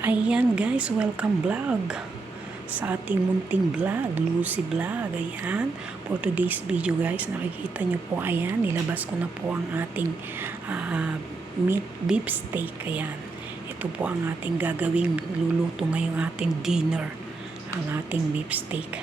Ayan guys, welcome vlog sa ating munting vlog, Lucy Vlog. Ayan, for today's video guys, nakikita nyo po, ayan, nilabas ko na po ang ating meat beef steak. Ayan, ito po ang ating gagawing luluto ngayong ating dinner, ang ating beef steak.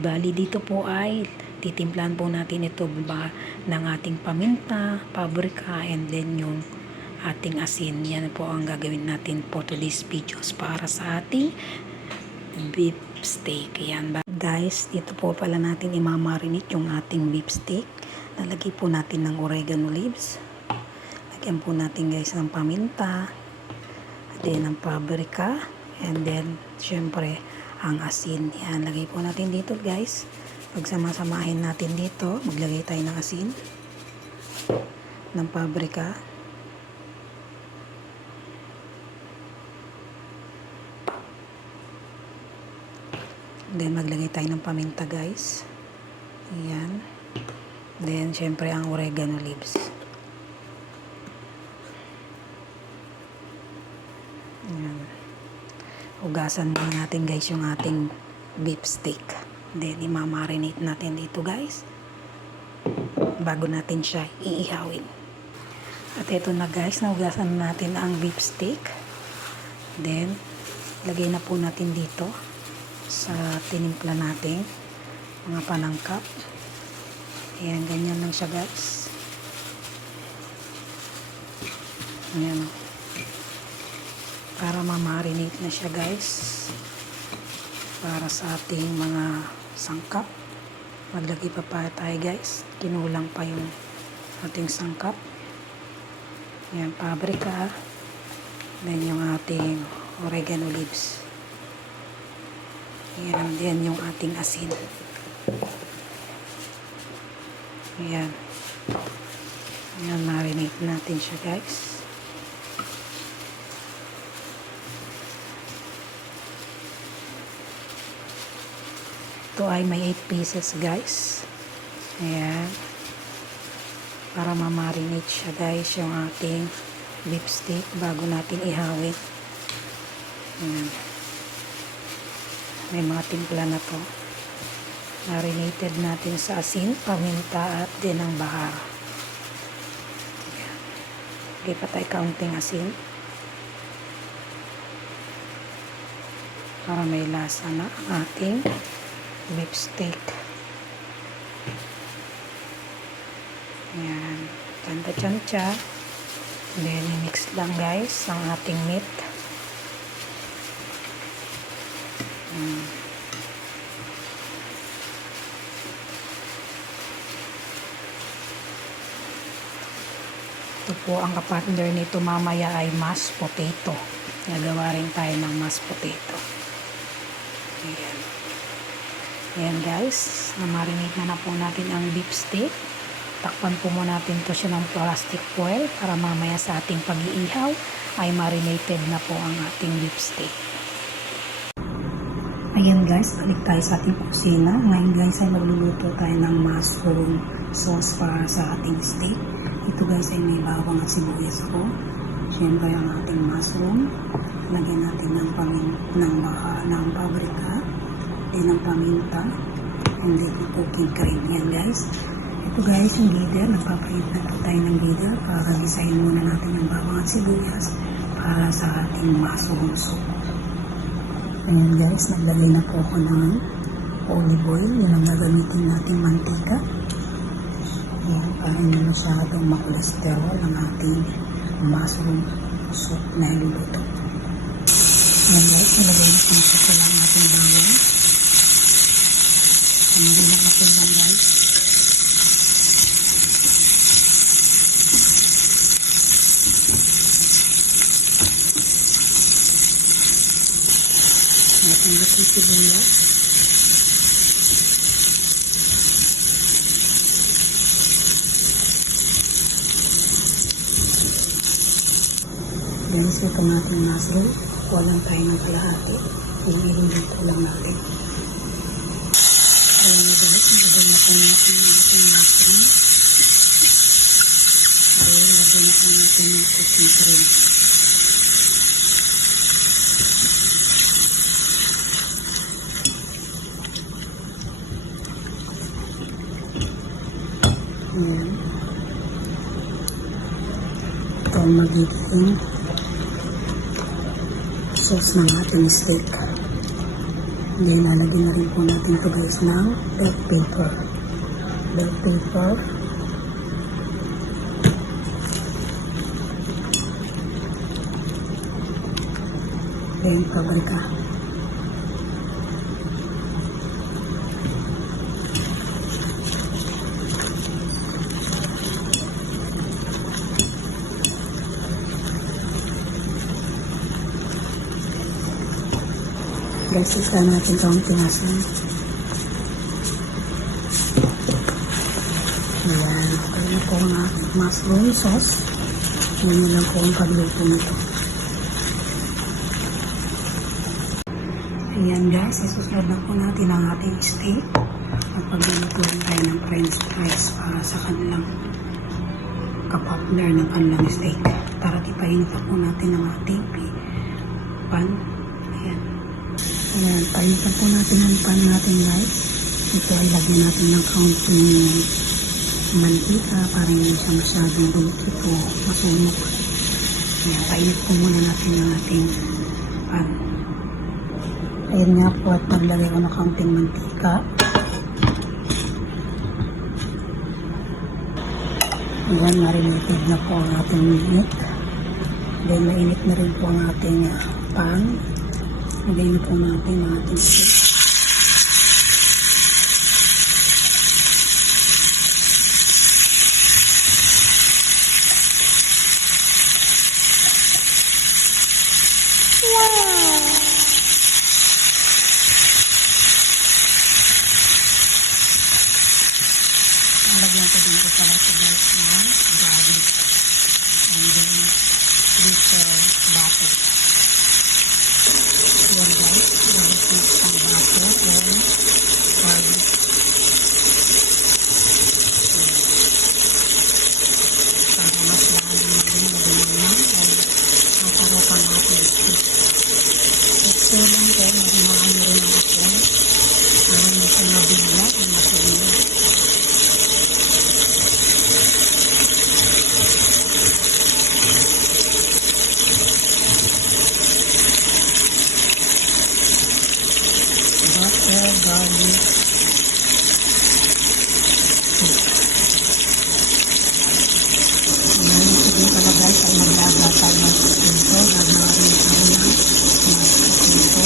Bali dito po ay titimplahan po natin ito ng ating paminta, paprika, and then yung ating asin. Yan po ang gagawin natin for today's videos para sa ating beef steak. Yan ba guys, dito po pala natin imamarinate yung ating beef steak. Lalagay po natin ng oregano leaves, lagyan po natin guys ng paminta, at then ng paprika, and then syempre ang asin. Yan, lagay po natin dito guys. Pagsama-samahin natin dito, maglagay tayo ng asin, ng paprika, then maglagay tayo ng paminta guys. Ayan. Then syempre ang oregano leaves. Ayan. Hugasan muna natin guys yung ating beef steak. Then imamarinate natin dito guys bago natin siya iihawin. At ito na guys, nahugasan natin ang beef steak. Then lagay na po natin dito sa tinimpla natin mga panangkap. Ayan, ganyan lang siya guys. Ayan, para ma-marinate na siya guys para sa ating mga sangkap. Maglagay pa tayo guys, kinulang pa yung ating sangkap. Ayan, paprika, then yung ating oregano leaves. Ayan, yan yung ating asin. Ayan. Ayan, marinate natin siya guys. Ito ay may 8 pieces guys. Ayan. Para ma-marinate siya guys yung ating beef steak bago natin ihawin. Ayan. May mga timpla na to. Marinated natin sa asin, paminta, at din ang bahar. Lagay pa tayo kaunting asin para may lasa na ang ating beef steak. Ayan. Tanta-tantsa. Then, mix lang guys ang ating meat. Ito po ang kapartner nito mamaya ay mashed potato. Nagawa rin tayo ng mashed potato. Ayan. Ayan guys, na-marinate na po natin ang beef steak. Takpan po muna natin to siya ng plastic foil para mamaya sa ating pag-iihaw ay marinated na po ang ating beef steak. Ayan guys, balik tayo sa ating kusina. Ngayon guys ay magluluto tayo ng mushroom sauce para sa ating steak. Ito guys ay may bawang at sibuyas ko. Siyempre ang ating mushroom. Lagyan natin ng paprika, din ng paminta, and then cooking cream. Yan guys. Ito guys, yung glider. Nagpapalit na tayo ng glider para gisahin muna natin yung bawang at sibuyas para sa ating mushroom soup. Ayan guys, naglagay na po ako ng olive oil. Yun ang gagamitin natin mantika. Ayan, para hindi masyadong makolesterol ang ating mushroom soup na iluluto. Ayan guys, nilagay na po sa lang ating bawang. Nilagay na po lang guys. Ating natin sibuyas. Then, sa itong ating mushroom, kuha lang tayo ng kalahati. Iluluto lang natin. Ayan na guys, nilagay na po natin yung ating mushroom. Ayan, lagyan na po natin yung cooking cream. Ayan. Ito ang magiging sauce ng ating steak. Then, lalagyan na rin po natin ito guys ng bell pepper. Bell pepper. Then, paprika. Guys, isa natin kaunting asin. Ayan. Ito na po ang ating mushroom sauce. Ayan na lang po ang pagluto nito. Ayan guys, isusunod na po natin ang ating steak. Magpagluluto rin tayo ng french fries para sa kanilang kapartner ng kanilang steak. Tara, tipayin pa po natin ang ating pan. Ayan. Ayan, painitan po natin ang pan natin guys. Ito ay lagyan natin ng kaunting mantika para hindi siya masyadong bulkit o masunog. Ayan, painit po muna natin ang ating pan. Ayan nga po at naglagay ko ng kaunting mantika. Ayan, marinated na po ang ating meat. Then, mainit na rin po ang ating pan. Lagay na po natin ang ating steak. Lagyan ko din po pala ito guys ng garlic. And then, little butter. Ayan guys, garlic ng butter and garlic. Para mas lalo na din magandang masarap ang ating steak. Ito lang po, magmahal rin ang ating para hindi siya mabigla o masunog. Butter, garlic, ngayon sige pala guys ay maglaga tayo ng potato. Gagawin tayo ng mashed potato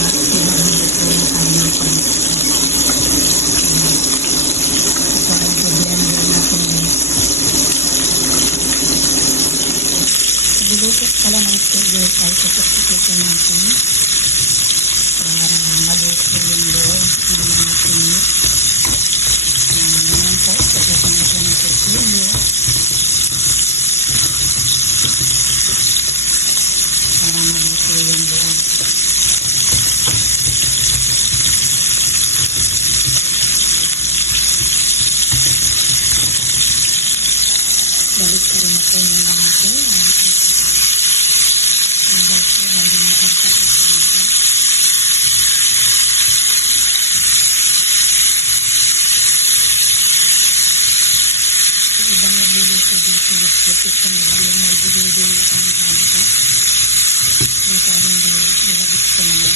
at ilagay tayo ng french fries. Ito ay i-blender natin guys. Bilukot pala ng steak guys ay sophistication natin para maluto yung loob ng ating meat. Ngayon po, sagutin natin ng tortilla para maluto yung loob. Balik ka rin ako muna natin. Ang guys, ganda ng pagkakita natin. Ibang nagluluto dito, nagpupit ka nila yung may dulo-dulo ang kanito. Dito hindi nilagit ko naman.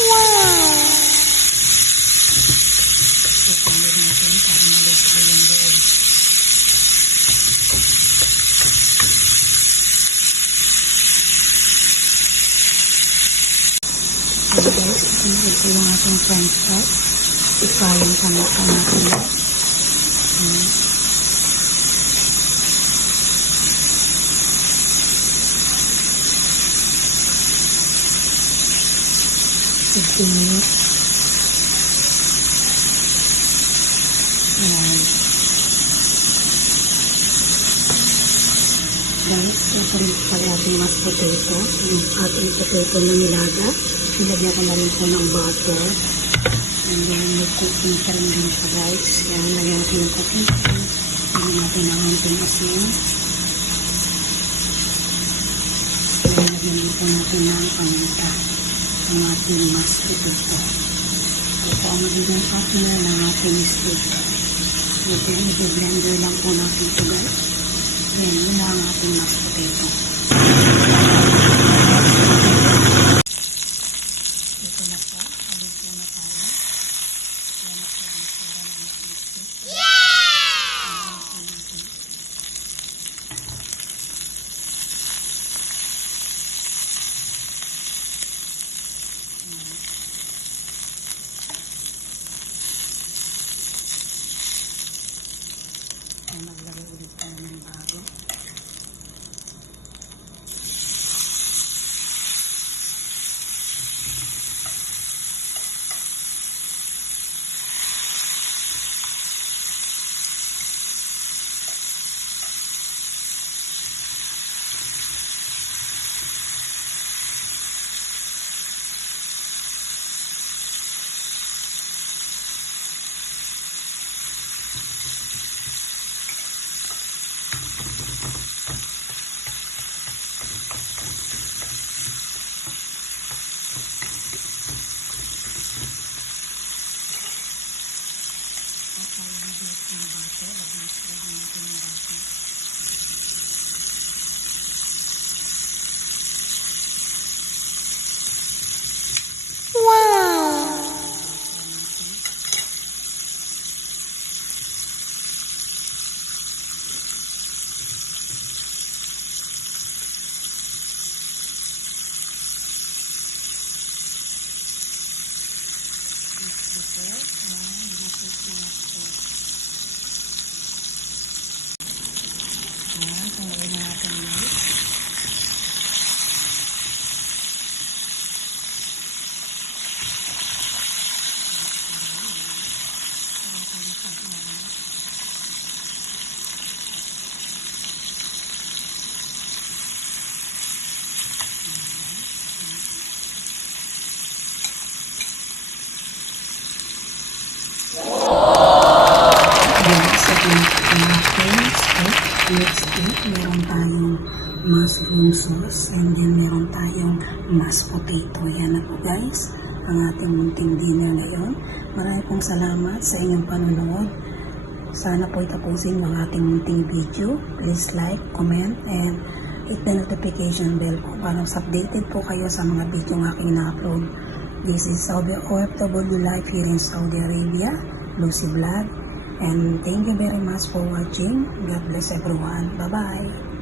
Wow! So, kami natin para maluto yung loob. So guys, ito yung ating french fries. Ikayin ka natin guys. Minutes. Ayan. Guys, ito rin pala ating mashed potato. Yung ating potato na nilaga. Nilagyan ko na rin po ng butter. And then, may cooking pa rin din siya guys. Yan, lagyan natin yung cooking pa rin. Lagyan natin ang ating asin. Lagyan po natin ng paminta. Ang ating mashed potato. po ang magiging partner ng ating steak. I-blender lang po natin ito guys. Ayan, yun na ang ating mashed potato. Ito na po, haluto na tayo. Yan na po ang sura ng ating steak. Maglagay ulit tayo ng bago. Next week, meron tayong mushroom sauce and then meron tayong mashed potato. Yan na po guys, ang ating munting dinner ngayon. Maraming pong salamat sa inyong panonood. Sana po itapusin yung ating munting video. Please like, comment, and hit the notification bell po para mas updated po kayo sa mga video ng aking na-upload. This is Saudi OFW Life here in Saudi Arabia, Lucy Vlog. And thank you very much for watching. God bless everyone. Bye-bye.